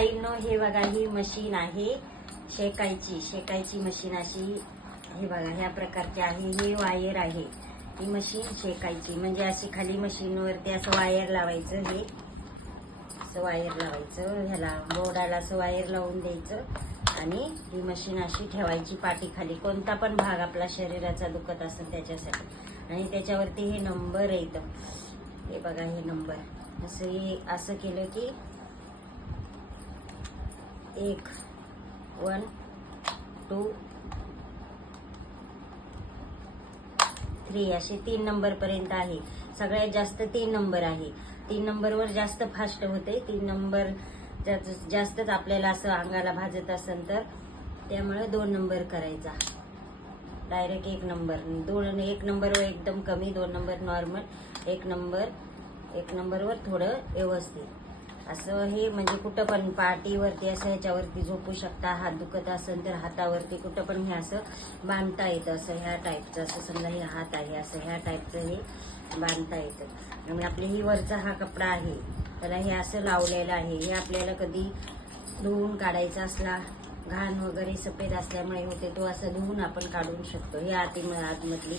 ताईंनो हे बघा ही मशीन आहे. शेकायची शेकायची मशीन अशी. हे बघा ह्या प्रकारची आहे. ही वायर आहे. ही मशीन शेकायची. म्हणजे अशी खाली मशीनवरती असं वायर लावायचं हे. असं वायर लावायचं ह्याला बोर्डाला असं वायर लावून द्यायचं. आणि ही मशीन अशी ठेवायची पाठीखाली. कोणता पण भाग आपला शरीराचा दुखत असेल त्याच्यासाठी. आणि त्याच्यावरती हे नंबर येतं हे बघा हे नंबर. असं हे असं केलं की एक वन टू थ्री असे तीन नंबर पर्यंत आहे. सगळ्यात जास्त तीन नंबर आहे. तीन नंबरवर जास्त फास्ट होते. तीन नंबर जास्तच आपल्याला असं अंगाला भाजत असेल तर त्यामुळे दोन नंबर करायचा. डायरेक्ट एक नंबर दोन एक नंबरवर एकदम कमी दोन नंबर नॉर्मल एक नंबर एक नंबरवर थोडं व्यवस्थित. असं हे म्हणजे कुठं पण पार्टीवरती असं ह्याच्यावरती झोपू शकता हात दुखत असेल तर हातावरती कुठं पण हे असं बांधता येतं असं ह्या टाईपचं असं समजा हे हात आहे असं ह्या टाईपचं हे बांधता येतं. आणि आपली ही वरचा हा कपडा आहे त्याला हे असं लावलेलं आहे हे आपल्याला कधी धुवून काढायचा असला घाण वगैरे सफेद असल्यामुळे होते तो असं धुवून आपण काढू शकतो. हे आती आतमधली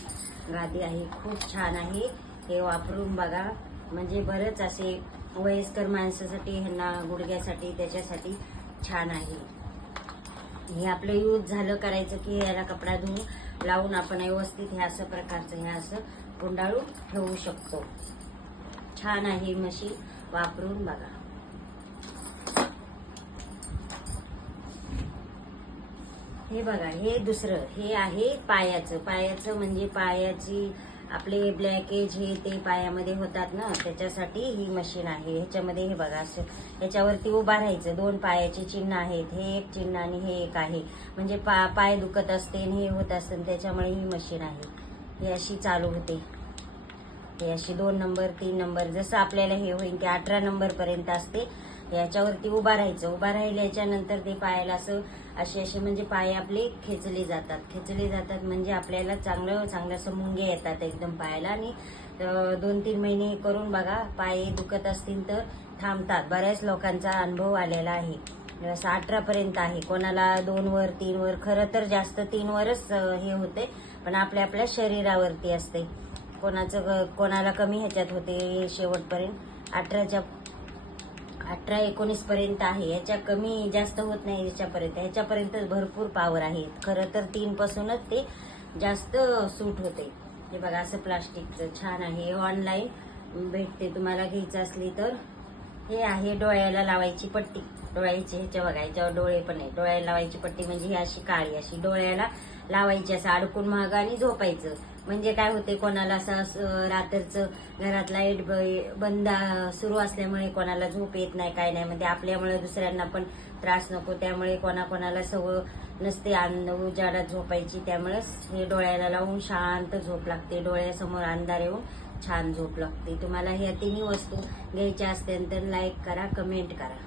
गादी आहे खूप छान आहे हे वापरून बघा. म्हणजे बरंच असे वयस्कर माणसासाठी ह्यांना गुडघ्यासाठी त्याच्यासाठी छान आहे. हे आपलं यूज झालं करायचं की याला कपडा धुवून लावून आपण व्यवस्थित हे असं प्रकारचं हे असं गुंडाळून ठेवू शकतो. छान आहे मशीन वापरून बघा. हे बघा हे दुसरं हे आहे पायाचं. पायाचं म्हणजे पायाची आपले ब्लॅकेज हे ते पायामध्ये होतात ना त्याच्यासाठी ही मशीन आहे. ह्याच्यामध्ये हे बघा असं ह्याच्यावरती उभा राहायचं. दोन पायाचे चिन्ह आहेत. हे एक चिन्ह आणि हे एक आहे. म्हणजे पा पाय दुखत असते आणि हे होत असते त्याच्यामुळे ही मशीन आहे. ही अशी चालू होते. हे अशी दोन नंबर तीन नंबर जसं आपल्याला हे होईल की अठरा नंबरपर्यंत असते. याच्यावरती उभा राहायचं. उभा राहिल्याच्या नंतर ते पायाला असं असे असे म्हणजे पाय आपले खेचले जातात. खेचले जातात म्हणजे आपल्याला चांगलं चांगलं असं मुंगे येतात एकदम पायाला. आणि दोन तीन महिने करून बघा पाय दुखत असतील तर थांबतात. बऱ्याच लोकांचा अनुभव आलेला आहे. असं अठरापर्यंत आहे. कोणाला दोन वर खरं तर जास्त तीनवरच हे होते. पण आपल्या आपल्या शरीरावरती असते. कोणाचं ग- कोणाला कमी ह्याच्यात होते शेवटपर्यंत. अठराच्या अठरा एकोणीस पर्यंत आहे. याच्या कमी जास्त होत नाही याच्यापर्यंत. ह्याच्यापर्यंत भरपूर पावर आहे खरं तर तीन पासूनच ते जास्त सूट होते. हे बघा असं प्लास्टिकचं छान आहे. ऑनलाईन भेटते तुम्हाला घ्यायचं असली तर. हे आहे डोळ्याला लावायची पट्टी. डोळ्याची ह्याच्या बघा ह्याच्यावर डोळे पण आहे डोळ्याला लावायची पट्टी म्हणजे ही अशी काळी अशी डोळ्याला लावायची असं अडकून महाग आणि झोपायचं. म्हणजे काय होते कोणाला असं असं रात्रीचं घरात लाइट बंद सुरू असल्यामुळे कोणाला झोप येत नाही काय नाही. म्हणजे आपल्यामुळे दुसऱ्यांना पण त्रास नको. त्यामुळे कोणाकोणाला सवय नसते अंध उजाडात झोपायची. त्यामुळेच हे डोळ्याला लावून शांत झोप लागते. डोळ्यासमोर अंधार येऊन छान झोप लागते. तुम्हाला ह्या तिन्ही वस्तू घ्यायच्या असतील तर लाईक करा कमेंट करा.